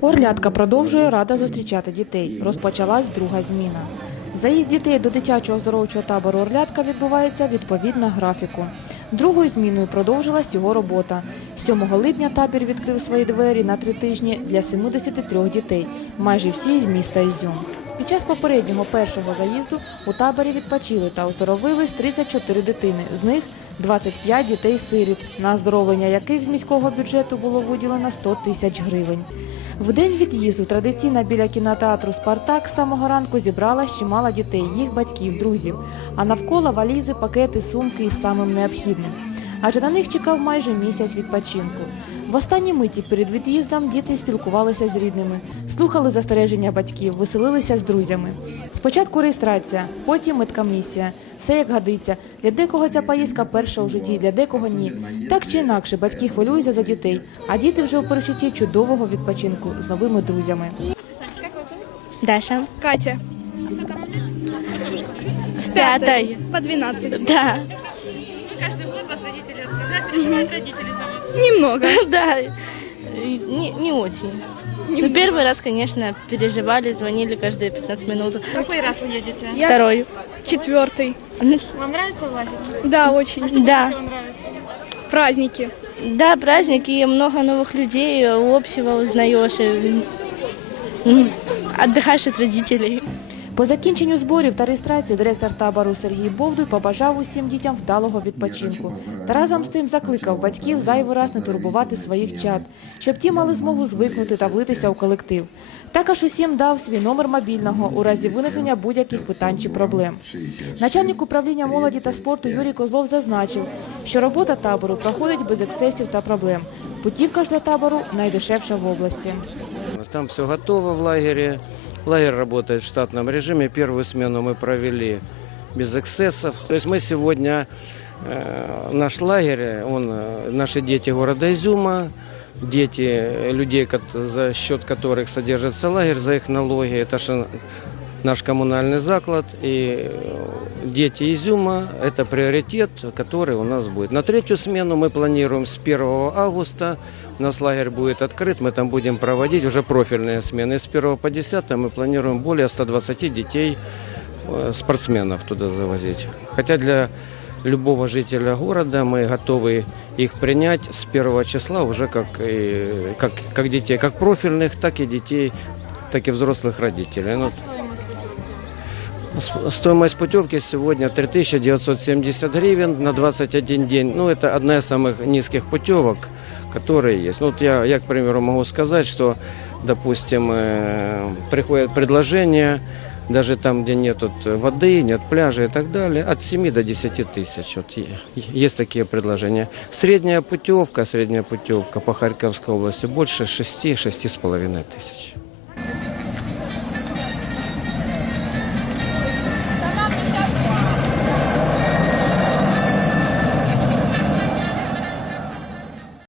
Орлятка продовжує рада зустрічати дітей. Розпочалась друга зміна. Заїзд дітей до дитячого оздоровчого табору Орлятка відбувається відповідно графіку. Другою зміною продовжилась його робота. 7 липня табір відкрив свої двері на три тижні для 73 дітей, майже всі з міста Ізюм. Під час попереднього першого заїзду у таборі відпочили та оздоровились 34 дитини, з них 25 дітей-сиріт, на оздоровлення яких з міського бюджету було виділено 100 тисяч гривень. В день від'їзду традиційно біля кінотеатру Спартак з самого ранку зібрала чимало дітей, їх батьків, друзів, а навколо валізи, пакети, сумки із самим необхідним. Адже на них чекав майже місяць відпочинку. В останній миті перед від'їздом діти спілкувалися з рідними, слухали застереження батьків, веселилися з друзями. Спочатку реєстрація, потім медкомісія. Все як годиться. Для декого ця поїздка перша у житті, для декого ні. Так чи інакше, батьки хвилюються за дітей, а діти вже у перечутті чудового відпочинку з новими друзями. Даша. Катя. В пятой. По 12. Да. переживают родители за вас. Немного. Да. И Не, не очень. Ну, первый раз, конечно, переживали, звонили каждые 15 минут. Какой раз вы едете? Я Второй. четвертый. Вам нравится лагерь? Да, очень. Что больше Да. всего нравится? Праздники. Да, праздники, много новых людей, общего узнаешь. и, м, Отдыхаешь от родителей. По закінченню зборів та реєстрації директор табору Сергій Бовдуй побажав усім дітям вдалого відпочинку та разом з тим закликав батьків зайвий раз не турбувати своїх чад, щоб ті мали змогу звикнути та влитися у колектив. Також усім дав свій номер мобільного у разі виникнення будь-яких питань чи проблем. Начальник управління молоді та спорту Юрій Козлов зазначив, що робота табору проходить без ексцесів та проблем. Путівка ж до табору найдешевша в області. Там все готово в лагере. Лагерь работает в штатном режиме. Первую смену мы провели без эксцессов. То есть мы сегодня, э, наш лагерь, он, э, наши дети города Изюма, дети людей, кот- за счет которых содержится лагерь, за их налоги. Это же наш коммунальный заклад. И э, дети Изюма – это приоритет, который у нас будет. На третью смену мы планируем с 1 августа. У нас лагерь будет открыт, мы там будем проводить уже профильные смены. С 1 по 10 мы планируем более 120 детей, э, спортсменов туда завозить. Хотя для любого жителя города мы готовы их принять с первого числа уже как, и- как, как детей, как профильных, так и детей, так и взрослых родителей. Ну, с- Стоимость путевки сегодня 3970 гривен на 21 день. Ну, это одна из самых низких путевок, которые есть. Ну, вот я, я, к примеру, могу сказать, что, допустим, э, приходят предложения, даже там, где нет вот воды, нет пляжа и так далее, от 7 до 10 тысяч. Вот е- есть такие предложения. Средняя путевка, средняя путевка по Харьковской области больше 6-6,5 тысяч.